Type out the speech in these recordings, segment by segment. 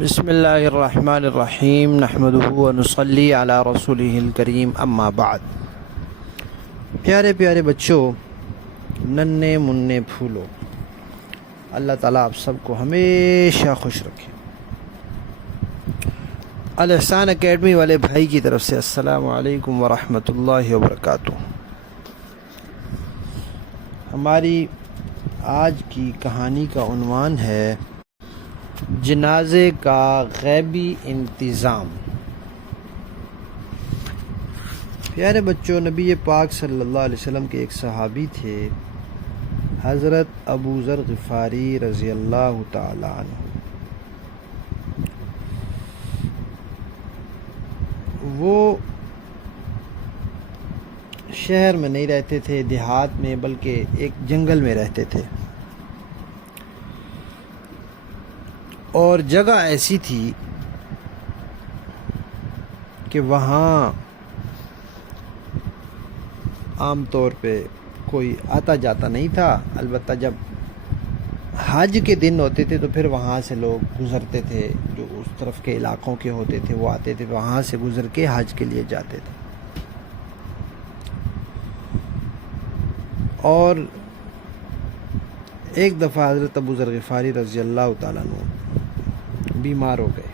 بسم اللہ الرحمن الرحیم نحمدہ ونصلی علی رسولہ الکریم اما بعد۔ پیارے پیارے بچوں، ننھے منھے پھولو، اللہ تعالیٰ آپ سب کو ہمیشہ خوش رکھے۔ الاحسان اکیڈمی والے بھائی کی طرف سے السلام علیکم ورحمۃ اللہ وبرکاتہ۔ ہماری آج کی کہانی کا عنوان ہے جنازے کا غیبی انتظام۔ پیارے بچوں، نبی پاک صلی اللہ علیہ وسلم کے ایک صحابی تھے، حضرت ابو ذر غفاری رضی اللہ تعالی عنہ۔ وہ شہر میں نہیں رہتے تھے، دیہات میں، بلکہ ایک جنگل میں رہتے تھے، اور جگہ ایسی تھی کہ وہاں عام طور پہ کوئی آتا جاتا نہیں تھا۔ البتہ جب حج کے دن ہوتے تھے تو پھر وہاں سے لوگ گزرتے تھے، جو اس طرف کے علاقوں کے ہوتے تھے وہ آتے تھے، وہاں سے گزر کے حج کے لیے جاتے تھے۔ اور ایک دفعہ حضرت ابو ذر غفاری رضی اللہ تعالیٰ عنہ بیمار ہو گئے،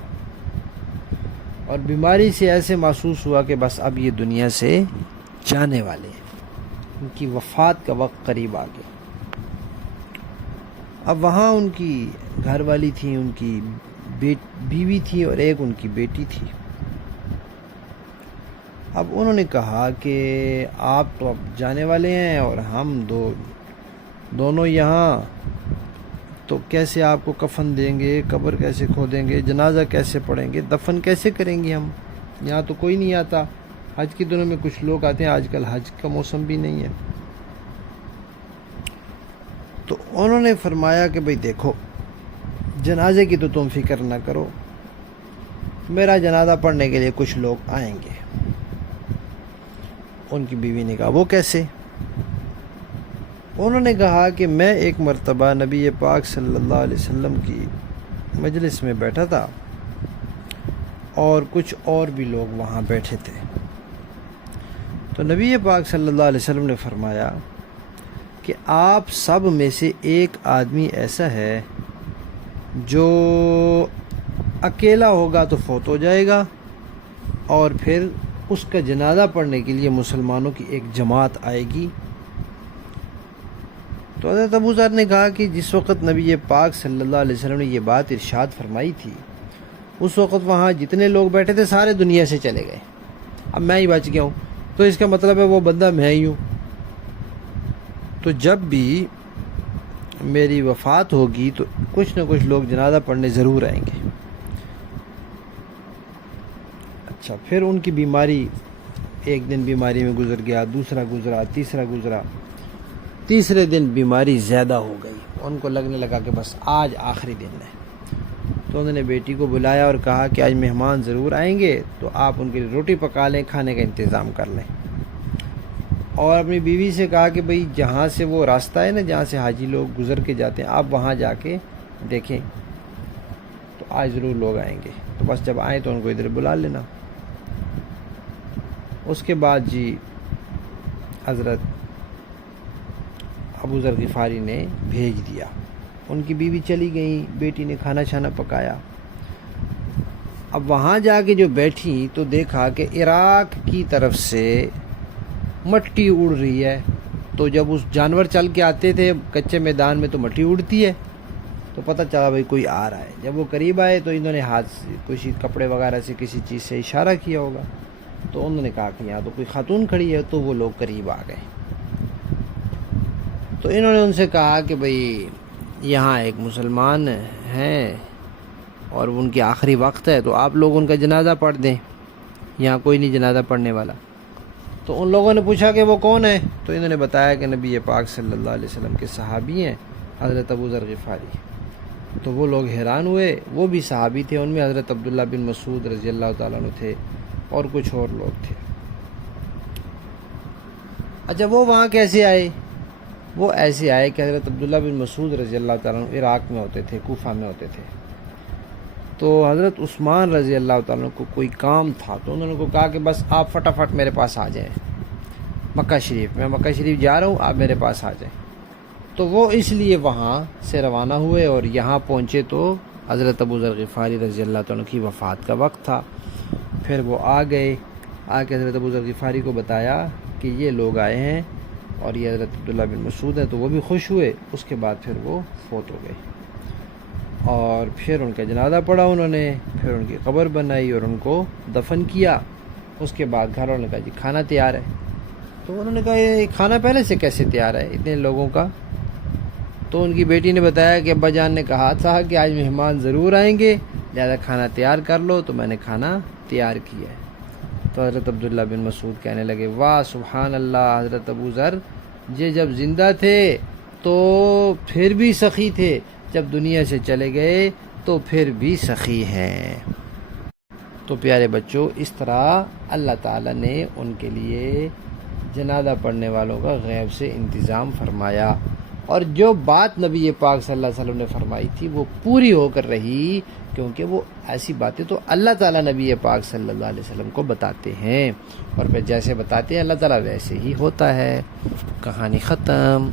اور بیماری سے ایسے محسوس ہوا کہ بس اب یہ دنیا سے جانے والے ہیں، ان کی وفات کا وقت قریب آ گیا۔ اب وہاں ان کی گھر والی تھی، ان کی بیوی تھی، اور ایک ان کی بیٹی تھی۔ اب انہوں نے کہا کہ آپ تو اب جانے والے ہیں اور ہم دونوں یہاں، تو کیسے آپ کو کفن دیں گے، قبر کیسے کھودیں گے، جنازہ کیسے پڑھیں گے، دفن کیسے کریں گے ہم؟ یہاں تو کوئی نہیں آتا، حج کے دنوں میں کچھ لوگ آتے ہیں، آج کل حج کا موسم بھی نہیں ہے۔ تو انہوں نے فرمایا کہ بھئی دیکھو، جنازے کی تو تم فکر نہ کرو، میرا جنازہ پڑھنے کے لیے کچھ لوگ آئیں گے۔ ان کی بیوی نے کہا وہ کیسے؟ انہوں نے کہا کہ میں ایک مرتبہ نبی پاک صلی اللہ علیہ وسلم کی مجلس میں بیٹھا تھا، اور کچھ اور بھی لوگ وہاں بیٹھے تھے۔ تو نبی پاک صلی اللہ علیہ وسلم نے فرمایا کہ آپ سب میں سے ایک آدمی ایسا ہے جو اکیلا ہوگا تو فوت ہو جائے گا، اور پھر اس کا جنازہ پڑھنے کے لیے مسلمانوں کی ایک جماعت آئے گی۔ تو حضرت ابو ذر نے کہا کہ جس وقت نبی پاک صلی اللہ علیہ وسلم نے یہ بات ارشاد فرمائی تھی، اس وقت وہاں جتنے لوگ بیٹھے تھے سارے دنیا سے چلے گئے، اب میں ہی بچ گیا ہوں، تو اس کا مطلب ہے وہ بندہ میں ہی ہوں۔ تو جب بھی میری وفات ہوگی تو کچھ نہ کچھ لوگ جنازہ پڑھنے ضرور آئیں گے۔ اچھا، پھر ان کی بیماری، ایک دن بیماری میں گزر گیا، دوسرا گزرا، تیسرا گزرا، تیسرے دن بیماری زیادہ ہو گئی، ان کو لگنے لگا کہ بس آج آخری دن ہے۔ تو انہوں نے بیٹی کو بلایا اور کہا کہ آج مہمان ضرور آئیں گے، تو آپ ان کے لیے روٹی پکا لیں، کھانے کا انتظام کر لیں۔ اور اپنی بیوی سے کہا کہ بھئی جہاں سے وہ راستہ ہے نا، جہاں سے حاجی لوگ گزر کے جاتے ہیں، آپ وہاں جا کے دیکھیں، تو آج ضرور لوگ آئیں گے، تو بس جب آئیں تو ان کو ادھر بلا لینا۔ اس کے بعد حضرت ابو ذر غفاری نے بھیج دیا، ان کی بیوی چلی گئی، بیٹی نے کھانا چھانا پکایا۔ اب وہاں جا کے جو بیٹھی تو دیکھا کہ عراق کی طرف سے مٹی اڑ رہی ہے۔ تو جب اس جانور چل کے آتے تھے کچے میدان میں تو مٹی اڑتی ہے، تو پتہ چلا بھئی کوئی آ رہا ہے۔ جب وہ قریب آئے تو انہوں نے ہاتھ سے کچھ کپڑے وغیرہ سے کسی چیز سے اشارہ کیا ہوگا، تو انہوں نے کہا کہ یہاں تو کوئی خاتون کھڑی ہے، تو وہ لوگ قریب آ گئے۔ تو انہوں نے ان سے کہا کہ بھئی یہاں ایک مسلمان ہیں اور ان کی آخری وقت ہے، تو آپ لوگ ان کا جنازہ پڑھ دیں، یہاں کوئی نہیں جنازہ پڑھنے والا۔ تو ان لوگوں نے پوچھا کہ وہ کون ہے؟ تو انہوں نے بتایا کہ نبی پاک صلی اللہ علیہ وسلم کے صحابی ہیں، حضرت ابو ذر غفاری۔ تو وہ لوگ حیران ہوئے، وہ بھی صحابی تھے، ان میں حضرت عبداللہ بن مسعود رضی اللہ تعالیٰ عنہ تھے، اور کچھ اور لوگ تھے۔ اچھا، وہ وہاں کیسے آئے؟ وہ ایسے آئے کہ حضرت عبداللہ بن مسعود رضی اللہ تعالیٰ عنہ عراق میں ہوتے تھے، کوفہ میں ہوتے تھے۔ تو حضرت عثمان رضی اللہ تعالیٰ عنہ کو کوئی کام تھا، تو انہوں نے کو کہا کہ بس آپ فٹافٹ میرے پاس آ جائیں مکہ شریف، میں مکہ شریف جا رہا ہوں، آپ میرے پاس آ جائیں۔ تو وہ اس لیے وہاں سے روانہ ہوئے اور یہاں پہنچے تو حضرت ابو ذر غفاری رضی اللہ تعالیٰ عنہ کی وفات کا وقت تھا۔ پھر وہ آ گئے، آ کے حضرت ابو ذر غفاری کو بتایا کہ یہ لوگ آئے ہیں اور یہ حضرت عبداللہ بن مسعود ہیں، تو وہ بھی خوش ہوئے۔ اس کے بعد پھر وہ فوت ہو گئے اور پھر ان کا جنازہ پڑھا انہوں نے، پھر ان کی قبر بنائی اور ان کو دفن کیا۔ اس کے بعد گھر والوں نے کہا جی کھانا تیار ہے، تو انہوں نے کہا یہ کھانا پہلے سے کیسے تیار ہے اتنے لوگوں کا؟ تو ان کی بیٹی نے بتایا کہ ابا جان نے کہا تھا کہ آج مہمان ضرور آئیں گے، لہذا کھانا تیار کر لو، تو میں نے کھانا تیار کیا ہے۔ تو حضرت عبداللہ بن مسعود کہنے لگے واہ سبحان اللہ، حضرت ابو ذر یہ جب زندہ تھے تو پھر بھی سخی تھے، جب دنیا سے چلے گئے تو پھر بھی سخی ہیں۔ تو پیارے بچوں، اس طرح اللہ تعالیٰ نے ان کے لیے جنازہ پڑھنے والوں کا غیب سے انتظام فرمایا، اور جو بات نبی پاک صلی اللہ علیہ وسلم نے فرمائی تھی وہ پوری ہو کر رہی، کیونکہ وہ ایسی باتیں تو اللہ تعالیٰ نبی پاک صلی اللہ علیہ وسلم کو بتاتے ہیں، اور پھر جیسے بتاتے ہیں اللہ تعالیٰ ویسے ہی ہوتا ہے۔ کہانی ختم۔